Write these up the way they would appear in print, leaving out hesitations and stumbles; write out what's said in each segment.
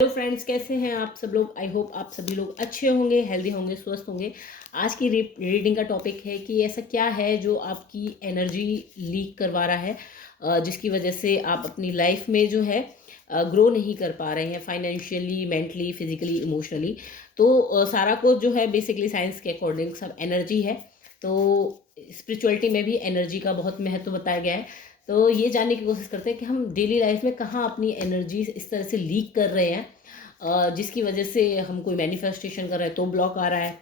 Hello friends, कैसे हैं आप सब लोग। आई होप आप सभी लोग अच्छे होंगे, हेल्दी होंगे, स्वस्थ होंगे। आज की रीडिंग का टॉपिक है कि ऐसा क्या है जो आपकी एनर्जी लीक करवा रहा है, जिसकी वजह से आप अपनी लाइफ में जो है ग्रो नहीं कर पा रहे हैं, फाइनेंशियली, मेंटली, फिजिकली, इमोशनली। तो सारा कुछ जो है बेसिकली साइंस के अकॉर्डिंग सब एनर्जी है। तो स्पिरिचुअलिटी में भी एनर्जी का बहुत महत्व बताया गया है। तो ये जानने की कोशिश करते हैं कि हम डेली लाइफ में कहाँ अपनी एनर्जी इस तरह से लीक कर रहे हैं, जिसकी वजह से हम कोई मैनिफेस्टेशन कर रहे हैं तो ब्लॉक आ रहा है,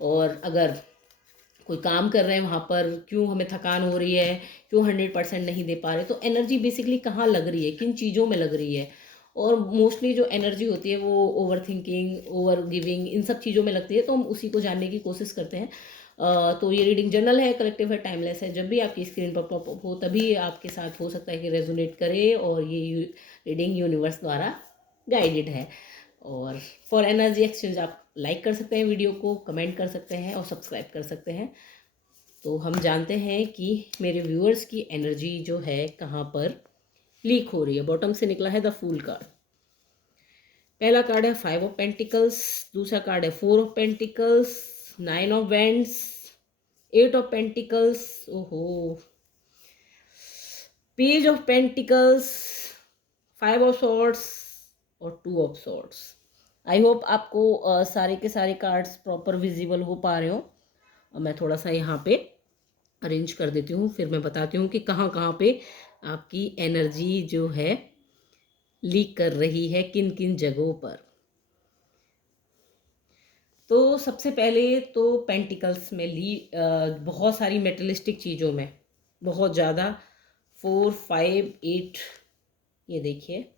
और अगर कोई काम कर रहे हैं वहाँ पर क्यों हमें थकान हो रही है, क्यों 100% नहीं दे पा रहे। तो एनर्जी बेसिकली कहाँ लग रही है, किन चीज़ों में लग रही है। और मोस्टली जो एनर्जी होती है वो ओवर थिंकिंग, ओवर गिविंग, इन सब चीज़ों में लगती है। तो हम उसी को जानने की कोशिश करते हैं। तो ये रीडिंग जनरल है, कलेक्टिव है, टाइमलेस है। जब भी आपकी स्क्रीन पर पॉपअप हो तभी आपके साथ हो सकता है कि रेजोनेट करे, और ये रीडिंग यूनिवर्स द्वारा गाइडेड है। और फॉर एनर्जी एक्सचेंज आप लाइक कर सकते हैं, वीडियो को कमेंट कर सकते हैं और सब्सक्राइब कर सकते हैं। तो हम जानते हैं कि मेरे व्यूअर्स की एनर्जी जो है कहाँ पर लीक हो रही है। बॉटम से निकला है द फूल कार्ड। पहला कार्ड है 5 ऑफ पेंटिकल्स, दूसरा कार्ड है 4 of pentacles, 9 of wands, 8 of pentacles, ओहो, page of pentacles, 5 of swords और 2 ऑफ सॉर्ड्स। आई होप आपको सारे के सारे कार्ड्स प्रॉपर विजिबल हो पा रहे हो। और मैं थोड़ा सा यहाँ पे अरेंज कर देती हूँ, फिर मैं बताती हूँ कि कहाँ कहाँ पे आपकी एनर्जी जो है लीक कर रही है, किन किन जगहों पर। तो सबसे पहले तो पेंटिकल्स में बहुत सारी मेटलिस्टिक चीज़ों में बहुत ज़्यादा 4, 5, 8, ये देखिए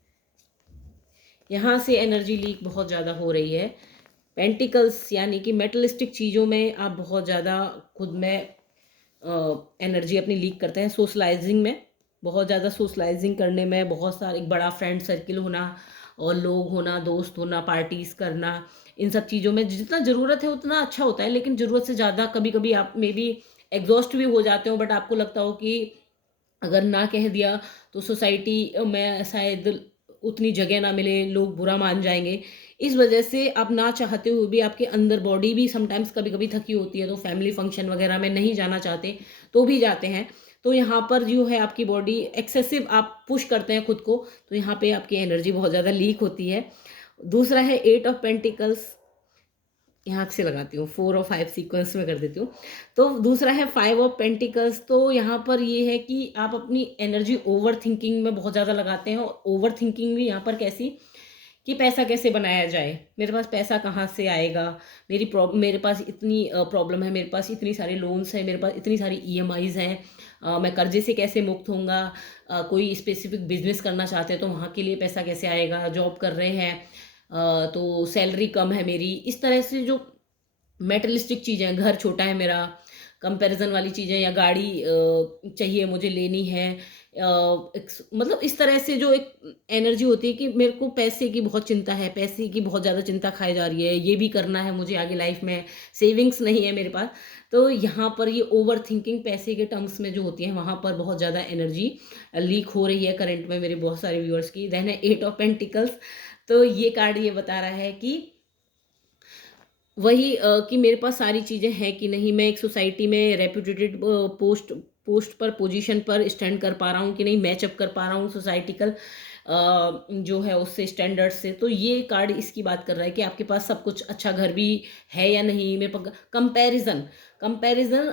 यहाँ से एनर्जी लीक बहुत ज़्यादा हो रही है। पेंटिकल्स यानी कि मेटलिस्टिक चीज़ों में आप बहुत ज़्यादा खुद में एनर्जी अपनी लीक करते हैं। सोशलाइजिंग में बहुत ज़्यादा, सोशलाइजिंग करने में बहुत सारा, एक बड़ा फ्रेंड सर्किल होना और लोग होना, दोस्त होना, पार्टीज़ करना, इन सब चीज़ों में जितना ज़रूरत है उतना अच्छा होता है। लेकिन ज़रूरत से ज़्यादा कभी कभी आप मे बी एग्जॉस्ट भी हो जाते हो, बट आपको लगता हो कि अगर ना कह दिया तो सोसाइटी में शायद उतनी जगह ना मिले, लोग बुरा मान जाएंगे। इस वजह से आप ना चाहते हुए भी, आपके अंदर बॉडी भी समटाइम्स कभी कभी थकी होती है, तो फैमिली फंक्शन वगैरह में नहीं जाना चाहते तो भी जाते हैं। तो यहाँ पर जो है आपकी बॉडी एक्सेसिव आप पुश करते हैं खुद को, तो यहाँ पे आपकी एनर्जी बहुत ज़्यादा लीक होती है। दूसरा है 8 ऑफ पेंटिकल्स। यहाँ से लगाती हूँ, 4 और 5 सीक्वेंस में कर देती हूँ। तो दूसरा है 5 ऑफ पेंटिकल्स। तो यहाँ पर ये है कि आप अपनी एनर्जी ओवर थिंकिंग में बहुत ज़्यादा लगाते हैं। और ओवर थिंकिंग भी यहाँ पर कैसी, कि पैसा कैसे बनाया जाए, मेरे पास पैसा कहाँ से आएगा, मेरे पास इतनी प्रॉब्लम है, मेरे पास इतनी सारे लोन्स हैं, मेरे पास इतनी सारी ईएमआईज हैं, मैं कर्जे से कैसे मुक्त होऊंगा। कोई स्पेसिफिक बिजनेस करना चाहते हैं तो वहाँ के लिए पैसा कैसे आएगा, जॉब कर रहे हैं तो सैलरी कम है मेरी। इस तरह से जो मेटलिस्टिक चीज़ें हैं, घर छोटा है मेरा, कंपैरिजन वाली चीज़ें, या गाड़ी चाहिए मुझे लेनी है, मतलब इस तरह से जो एक एनर्जी होती है कि मेरे को पैसे की बहुत चिंता है, पैसे की बहुत ज़्यादा चिंता खाई जा रही है, ये भी करना है मुझे आगे लाइफ में, सेविंग्स नहीं है मेरे पास। तो यहाँ पर ये ओवर थिंकिंग पैसे के टर्म्स में जो होती है, वहाँ पर बहुत ज़्यादा एनर्जी लीक हो रही है करंट में मेरे बहुत सारे व्यूअर्स की। देन है 8 ऑफ पेंटिकल्स। तो ये कार्ड ये बता रहा है कि वही कि मेरे पास सारी चीज़ें हैं कि नहीं, मैं एक सोसाइटी में रेप्यूटेटेड पोस्ट पोस्ट पर, पोजीशन पर स्टैंड कर पा रहा हूँ कि नहीं, मैचअप कर पा रहा हूँ सोसाइटिकल जो है उससे, स्टैंडर्ड से। तो ये कार्ड इसकी बात कर रहा है कि आपके पास सब कुछ अच्छा, घर भी है या नहीं, मेरे पास कंपैरिजन कंपैरिजन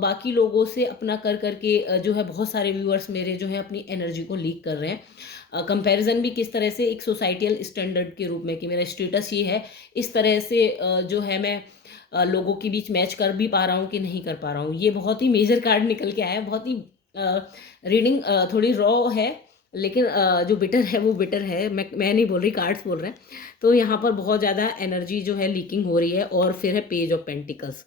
बाकी लोगों से अपना कर करके जो है बहुत सारे व्यूअर्स मेरे जो है अपनी एनर्जी को लीक कर रहे हैं। कंपैरिजन भी किस तरह से, एक सोसाइटियल स्टैंडर्ड के रूप में कि मेरा स्टेटस ये है, इस तरह से जो है मैं लोगों के बीच मैच कर भी पा रहा हूँ कि नहीं कर पा रहा हूँ। ये बहुत ही मेजर कार्ड निकल के आया है। बहुत ही रीडिंग थोड़ी रॉ है, लेकिन जो बिटर है वो बिटर है। मैं नहीं बोल रही, कार्ड्स बोल रहे हैं। तो यहाँ पर बहुत ज़्यादा एनर्जी जो है लीकिंग हो रही है। और फिर है पेज ऑफ पेंटिकल्स।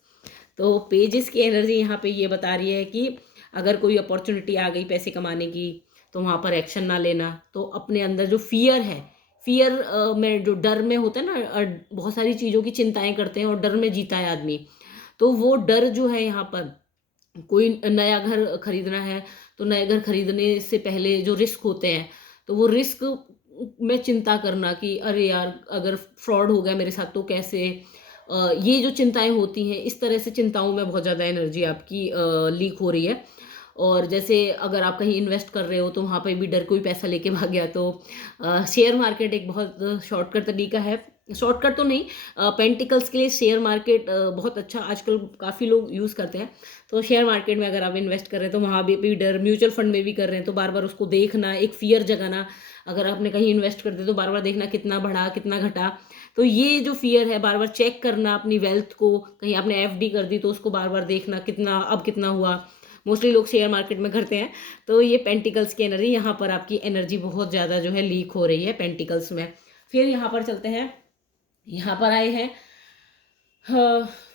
तो पेजेस की एनर्जी यहाँ पे ये बता रही है कि अगर कोई अपॉर्चुनिटी आ गई पैसे कमाने की, तो वहाँ पर एक्शन ना लेना। तो अपने अंदर जो फियर है, फियर में जो डर में होता है ना, बहुत सारी चीज़ों की चिंताएं करते हैं और डर में जीता है आदमी। तो वो डर जो है यहाँ पर, कोई नया घर खरीदना है तो नए घर खरीदने से पहले जो रिस्क होते हैं, तो वो रिस्क में चिंता करना कि अरे यार अगर फ्रॉड हो गया मेरे साथ तो कैसे, ये जो चिंताएं होती हैं, इस तरह से चिंताओं में बहुत ज़्यादा एनर्जी आपकी लीक हो रही है। और जैसे अगर आप कहीं इन्वेस्ट कर रहे हो तो वहाँ पे भी डर कोई पैसा लेके भाग गया तो शेयर मार्केट एक बहुत शॉर्टकट तरीका है, शॉर्टकट तो नहीं, पेंटिकल्स के लिए शेयर मार्केट बहुत अच्छा आजकल काफ़ी लोग यूज़ करते हैं। तो शेयर मार्केट में अगर आप इन्वेस्ट कर रहे हैं तो वहाँ भी डर, म्यूचुअल फंड में भी कर रहे हैं तो बार बार उसको देखना, एक फियर जगाना। अगर आपने कहीं इन्वेस्ट कर दिया तो बार बार देखना कितना बढ़ा कितना घटा, तो ये जो फियर है, बार बार चेक करना अपनी वेल्थ को, कहीं आपने एफडी कर दी तो उसको बार बार देखना कितना अब कितना हुआ, मोस्टली लोग शेयर मार्केट में करते हैं। तो ये पेंटिकल्स की एनर्जी, यहाँ पर आपकी एनर्जी बहुत ज़्यादा जो है लीक हो रही है पेंटिकल्स में। फिर यहाँ पर चलते हैं, यहाँ पर आए हैं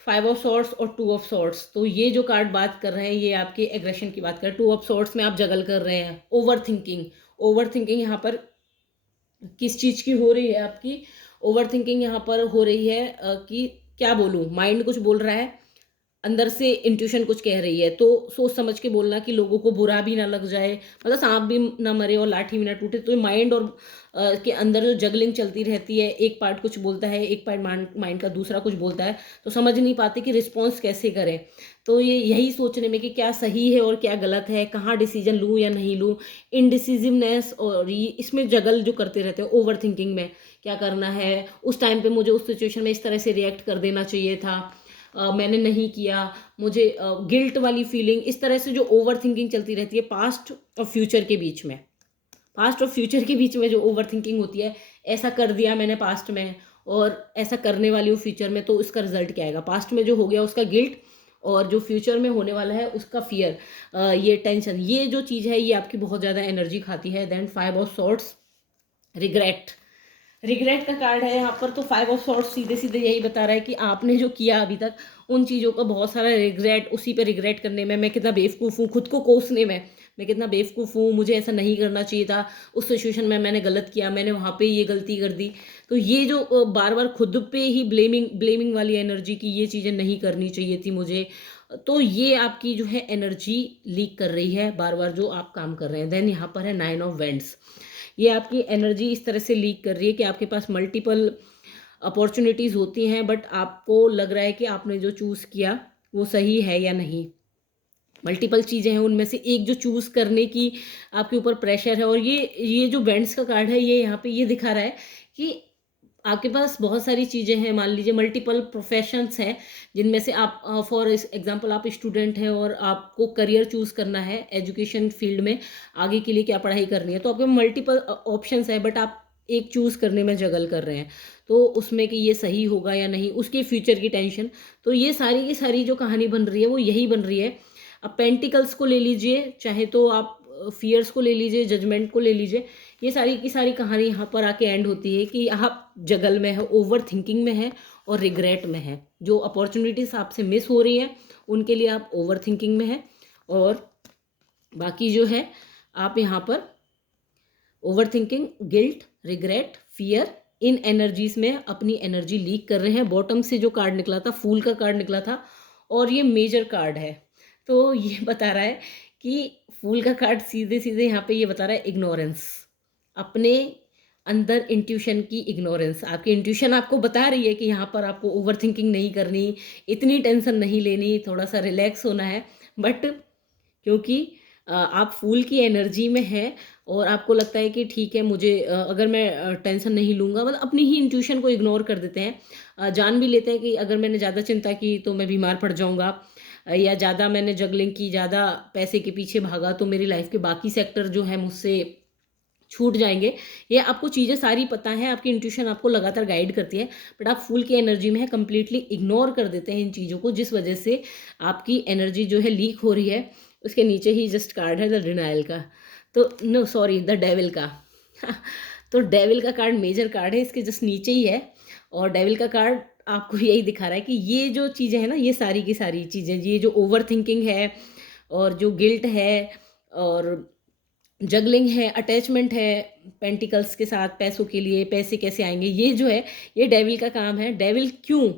फाइव ऑफ सॉर्ड्स और टू ऑफ सॉर्ड्स। तो ये जो कार्ड बात कर रहे हैं ये आपके एग्रेशन की बात कर रहे हैं। टू ऑफ सॉर्ड्स में आप जगल कर रहे हैं, ओवर थिंकिंग। ओवर थिंकिंग यहाँ पर किस चीज़ की हो रही है आपकी? ओवर थिंकिंग यहाँ पर हो रही है कि क्या बोलूँ, माइंड कुछ बोल रहा है, अंदर से इंट्यूशन कुछ कह रही है, तो सोच समझ के बोलना कि लोगों को बुरा भी ना लग जाए, मतलब सांप भी ना मरे और लाठी भी ना टूटे। तो माइंड और के अंदर जो जगलिंग चलती रहती है, एक पार्ट कुछ बोलता है, एक पार्ट माइंड का दूसरा कुछ बोलता है, तो समझ नहीं पाते कि रिस्पॉन्स कैसे करें। तो ये यही सोचने में कि क्या सही है और क्या गलत है, कहाँ डिसीजन लूँ या नहीं लूँ, इनडिसिजिवनेस, और ये इसमें जगल जो करते रहते हैं ओवर थिंकिंग में, क्या करना है, उस टाइम पे मुझे उस सिचुएशन में इस तरह से रिएक्ट कर देना चाहिए था, मैंने नहीं किया, मुझे गिल्ट वाली फीलिंग, इस तरह से जो ओवर थिंकिंग चलती रहती है पास्ट और फ्यूचर के बीच में। पास्ट और फ्यूचर के बीच में जो ओवर थिंकिंग होती है, ऐसा कर दिया मैंने पास्ट में और ऐसा करने वाली हूँ फ्यूचर में, तो उसका रिजल्ट क्या आएगा। पास्ट में जो हो गया उसका गिल्ट, और जो फ्यूचर में होने वाला है उसका फियर, ये टेंशन, ये जो चीज़ है ये आपकी बहुत ज़्यादा एनर्जी खाती है। Then five of swords, regret. Regret का कार्ड है यहाँ पर। तो फाइव ऑफ सॉर्ड्स सीधे सीधे यही बता रहा है कि आपने जो किया अभी तक, उन चीज़ों का बहुत सारा रिग्रेट, उसी पे रिग्रेट करने में, मैं कितना बेवकूफ़ हूँ, खुद को कोसने में मैं कितना बेवकूफ़ हूँ, मुझे ऐसा नहीं करना चाहिए था, उस सिचुएशन में मैंने गलत किया, मैंने वहाँ पे ये गलती कर दी। तो ये जो बार बार खुद पे ही ब्लेमिंग वाली एनर्जी की, ये चीज़ें नहीं करनी चाहिए थी मुझे, तो ये आपकी जो है एनर्जी लीक कर रही है बार बार जो आप काम कर रहे हैं। देन यहाँ पर है नाइन ऑफ वेंट्स। ये आपकी एनर्जी इस तरह से लीक कर रही है कि आपके पास मल्टीपल अपॉर्चुनिटीज़ होती हैं, बट आपको लग रहा है कि आपने जो चूज़ किया वो सही है या नहीं। मल्टीपल चीज़ें हैं, उनमें से एक जो चूज़ करने की आपके ऊपर प्रेशर है। और ये जो बेंड्स का कार्ड है, ये यहाँ पे ये दिखा रहा है कि आपके पास बहुत सारी चीज़ें हैं, मान लीजिए मल्टीपल प्रोफेशंस हैं, जिनमें से आप फॉर एग्जांपल आप स्टूडेंट हैं और आपको करियर चूज़ करना है एजुकेशन फील्ड में, आगे के लिए क्या पढ़ाई करनी है, तो आपके मल्टीपल ऑप्शंस है, बट आप एक चूज़ करने में जगल कर रहे हैं, तो उसमें कि ये सही होगा या नहीं, उसके फ्यूचर की टेंशन। तो ये सारी की सारी जो कहानी बन रही है वो यही बन रही है। अब पेंटिकल्स को ले लीजिए, चाहे तो आप फियर्स को ले लीजिए, जजमेंट को ले लीजिए, ये सारी की सारी कहानी यहाँ पर आके एंड होती है कि आप जगल में है, ओवर थिंकिंग में है और रिग्रेट में है। जो अपॉर्चुनिटीज़ आपसे मिस हो रही हैं उनके लिए आप ओवर थिंकिंग में है, और बाकी जो है आप यहाँ पर overthinking, guilt, regret, fear, इन एनर्जीज में अपनी एनर्जी लीक कर रहे हैं। बॉटम से जो कार्ड निकला था, फूल का कार्ड निकला था, और ये मेजर कार्ड है। तो ये बता रहा है कि फूल का कार्ड सीधे सीधे यहाँ पे ये बता रहा है इग्नोरेंस, अपने अंदर इंट्यूशन की इग्नोरेंस। आपकी इंट्यूशन आपको बता रही है कि यहाँ पर आपको ओवर थिंकिंग नहीं करनी, इतनी टेंशन नहीं लेनी, थोड़ा सा रिलैक्स होना है, बट क्योंकि आप फूल की एनर्जी में हैं और आपको लगता है कि ठीक है, मुझे अगर मैं टेंशन नहीं लूँगा, मतलब अपनी ही इंट्यूशन को इग्नोर कर देते हैं। जान भी लेते हैं कि अगर मैंने ज़्यादा चिंता की तो मैं बीमार पड़ जाऊँगा, या ज़्यादा मैंने जगलिंग की, ज़्यादा पैसे के पीछे भागा तो मेरी लाइफ के बाकी सेक्टर जो है मुझसे छूट जाएंगे। ये आपको चीज़ें सारी पता हैं, आपकी इंट्यूशन आपको लगातार गाइड करती है, बट आप फूल की एनर्जी में है, कंप्लीटली इग्नोर कर देते हैं इन चीज़ों को, जिस वजह से आपकी एनर्जी जो है लीक हो रही है। उसके नीचे ही जस्ट कार्ड है द डिनायल का, तो नो सॉरी द डेविल का तो डेविल का कार्ड मेजर कार्ड है, इसके जस्ट नीचे ही है। और डेविल का कार्ड आपको यही दिखा रहा है कि ये जो चीज़ें हैं ना, ये सारी की सारी चीज़ें, ये जो ओवर थिंकिंग है और जो गिल्ट है और जगलिंग है, अटैचमेंट है पेंटिकल्स के साथ, पैसों के लिए, पैसे कैसे आएंगे, ये जो है ये डेविल का काम है। डेविल क्यों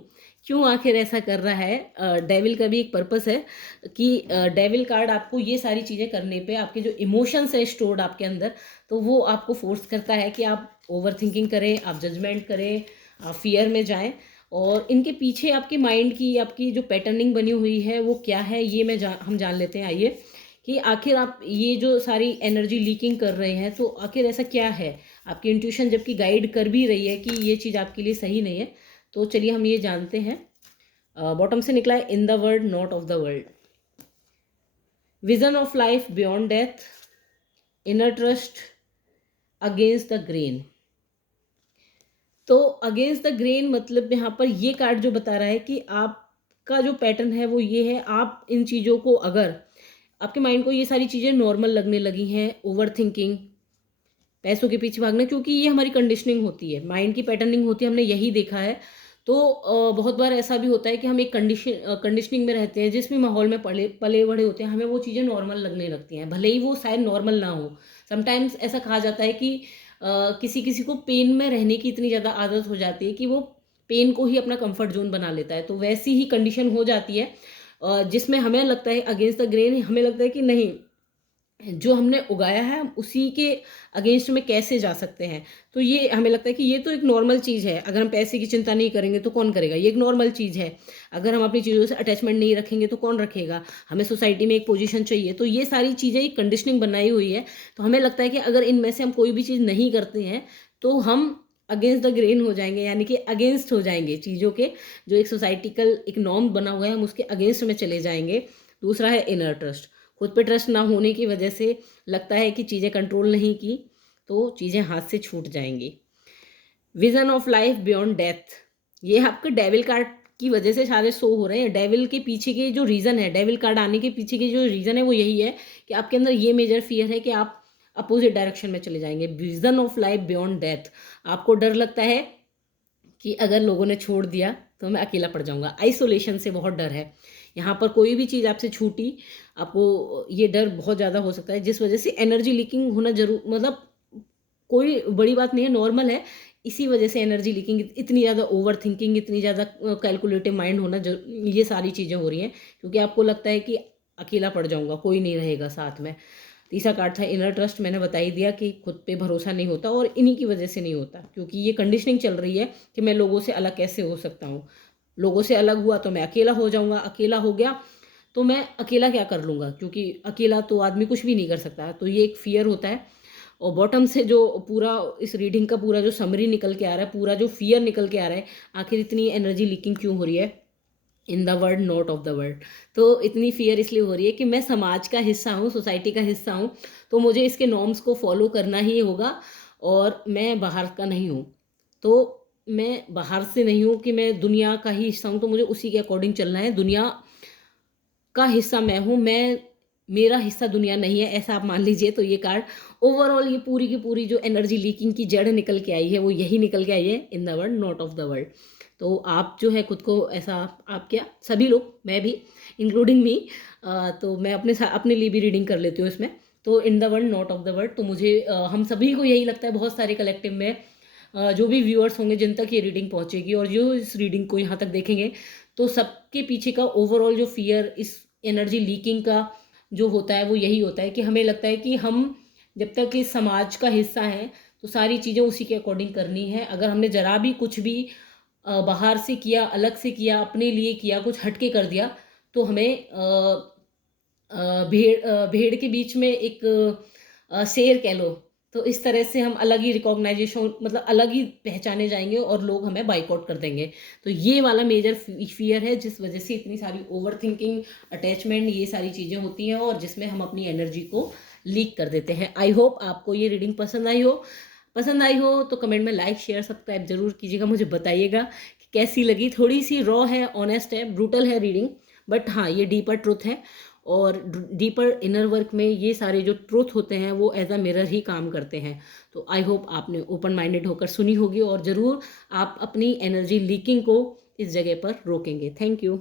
क्यों आखिर ऐसा कर रहा है? डेविल का भी एक पर्पस है कि डेविल कार्ड आपको ये सारी चीज़ें करने पे आपके जो इमोशंस है स्टोर्ड आपके अंदर, तो वो आपको फोर्स करता है कि आप ओवर थिंकिंग करें, आप जजमेंट करें, आप फियर में जाएं। और इनके पीछे आपके माइंड की आपकी जो पैटर्निंग बनी हुई है वो क्या है, ये हम जान लेते हैं। आइए कि आखिर आप ये जो सारी एनर्जी लीकिंग कर रहे हैं, तो आखिर ऐसा क्या है? आपकी इंट्यूशन जबकि गाइड कर भी रही है कि ये चीज़ आपके लिए सही नहीं है, तो चलिए हम ये जानते हैं। बॉटम से निकला है, in the world not of the world, vision of life beyond death, inner trust, against the grain. तो अगेंस्ट द ग्रेन मतलब यहाँ पर ये कार्ड जो बता रहा है कि आपका जो पैटर्न है वो ये है, आप इन चीज़ों को, अगर आपके माइंड को ये सारी चीज़ें नॉर्मल लगने लगी हैं, ओवर थिंकिंग, पैसों के पीछे भागना, क्योंकि ये हमारी कंडीशनिंग होती है, माइंड की पैटर्निंग होती है, हमने यही देखा है। तो बहुत बार ऐसा भी होता है कि हम एक कंडीशनिंग में रहते हैं, जिस भी माहौल में पले पले बड़े होते हैं, हमें वो चीज़ें नॉर्मल लगने लगती हैं, भले ही वो शायद नॉर्मल ना हो। समटाइम्स ऐसा कहा जाता है कि किसी किसी को पेन में रहने की इतनी ज़्यादा आदत हो जाती है कि वो पेन को ही अपना कंफर्ट जोन बना लेता है। तो वैसी ही कंडीशन हो जाती है, जिसमें हमें लगता है अगेंस्ट द ग्रेन, हमें लगता है कि नहीं, जो हमने उगाया है हम उसी के अगेंस्ट में कैसे जा सकते हैं। तो ये हमें लगता है कि ये तो एक नॉर्मल चीज़ है, अगर हम पैसे की चिंता नहीं करेंगे तो कौन करेगा, ये एक नॉर्मल चीज़ है। अगर हम अपनी चीज़ों से अटैचमेंट नहीं रखेंगे तो कौन रखेगा, हमें सोसाइटी में एक पोजीशन चाहिए। तो ये सारी चीज़ें एक कंडीशनिंग बनाई हुई है। तो हमें लगता है कि अगर इनमें से हम कोई भी चीज़ नहीं करते हैं तो हम अगेंस्ट द ग्रेन हो जाएंगे, यानी कि अगेंस्ट हो जाएंगे चीज़ों के, जो एक सोसाइटिकल एक नॉर्म बना हुआ है, हम उसके अगेंस्ट में चले जाएंगे। दूसरा है इनर ट्रस्ट, खुद पे ट्रस्ट ना होने की वजह से लगता है कि चीज़ें कंट्रोल नहीं की तो चीज़ें हाथ से छूट जाएंगी। Vision of life beyond death, ये आपके डेविल कार्ड की वजह से सारे शो हो रहे हैं। डेविल के पीछे के जो रीज़न है, डेविल कार्ड आने के पीछे के जो रीज़न है वो यही है कि आपके अंदर ये मेजर फियर है कि आप अपोजिट डायरेक्शन में चले जाएंगे। Vision of life beyond death, आपको डर लगता है कि अगर लोगों ने छोड़ दिया तो मैं अकेला पड़ जाऊंगा, आइसोलेशन से बहुत डर है। यहाँ पर कोई भी चीज़ आपसे छूटी, आपको ये डर बहुत ज़्यादा हो सकता है, जिस वजह से एनर्जी लीकिंग होना जरूर, मतलब कोई बड़ी बात नहीं है, नॉर्मल है। इसी वजह से एनर्जी लीकिंग, इतनी ज़्यादा ओवर थिंकिंग, इतनी ज़्यादा कैलकुलेटिव माइंड होना, ये सारी चीज़ें हो रही हैं क्योंकि आपको लगता है कि अकेला पड़ जाऊंगा, कोई नहीं रहेगा साथ में। तीसरा कार्ड था इनर ट्रस्ट, मैंने बता ही दिया कि खुद पे भरोसा नहीं होता, और इन्हीं की वजह से नहीं होता क्योंकि ये कंडीशनिंग चल रही है कि मैं लोगों से अलग कैसे हो सकता हूँ, लोगों से अलग हुआ तो मैं अकेला हो जाऊंगा, अकेला हो गया तो मैं अकेला क्या कर लूँगा, क्योंकि अकेला तो आदमी कुछ भी नहीं कर सकता। तो ये एक फियर होता है। और बॉटम से जो पूरा इस रीडिंग का पूरा जो समरी निकल के आ रहा है, पूरा जो फियर निकल के आ रहा है, आखिर इतनी एनर्जी लीकिंग क्यों हो रही है, in the world not of the world. तो इतनी फियर इसलिए हो रही है कि मैं समाज का हिस्सा हूँ, सोसाइटी का हिस्सा हूँ, तो मुझे इसके नॉर्म्स को फॉलो करना ही होगा, और मैं बाहर का नहीं हूँ। तो मैं बाहर से नहीं हूँ कि मैं दुनिया का ही हिस्सा हूँ, तो मुझे उसी के अकॉर्डिंग चलना है। दुनिया का हिस्सा मैं हूँ, मैं, मेरा हिस्सा दुनिया नहीं है, ऐसा आप मान लीजिए। तो ये कार्ड ओवरऑल, ये पूरी की पूरी जो एनर्जी लीकिंग की जड़ निकल के आई है वो यही निकल के आई है, in the world not of the world. तो आप जो है खुद को ऐसा, आप क्या, सभी लोग, मैं भी इंक्लूडिंग मी, तो मैं अपने लिए भी रीडिंग कर लेती हूँ इसमें। तो in the world not of the world, तो मुझे हम सभी को यही लगता है, बहुत सारे कलेक्टिव में जो भी व्यूअर्स होंगे जिन तक ये रीडिंग पहुँचेगी और जो इस रीडिंग को यहाँ तक देखेंगे, तो सबके पीछे का ओवरऑल जो फियर इस एनर्जी लीकिंग का जो होता है वो यही होता है कि हमें लगता है कि हम जब तक इस समाज का हिस्सा हैं तो सारी चीज़ें उसी के अकॉर्डिंग करनी है। अगर हमने ज़रा भी कुछ भी बाहर से किया, अलग से किया, अपने लिए किया, कुछ हटके कर दिया, तो हमें भेड़ के बीच में एक शेर कह लो, तो इस तरह से हम अलग ही रिकॉग्नाइजेशन, मतलब अलग ही पहचाने जाएंगे और लोग हमें बाइकआउट कर देंगे। तो ये वाला मेजर फियर है जिस वजह से इतनी सारी ओवर थिंकिंग, अटैचमेंट, ये सारी चीज़ें होती हैं और जिसमें हम अपनी एनर्जी को लीक कर देते हैं। आई होप आपको ये रीडिंग पसंद आई हो। पसंद आई हो तो कमेंट में लाइक, शेयर, सब्सक्राइब जरूर कीजिएगा, मुझे बताइएगा कि कैसी लगी। थोड़ी सी रॉ है, ऑनेस्ट है, ब्रूटल है रीडिंग, बट हाँ ये डीपर ट्रुथ है, और डीपर इनर वर्क में ये सारे जो ट्रुथ होते हैं वो एज अ मिरर ही काम करते हैं। तो आई होप आपने ओपन माइंडेड होकर सुनी होगी और ज़रूर आप अपनी एनर्जी लीकिंग को इस जगह पर रोकेंगे। Thank you.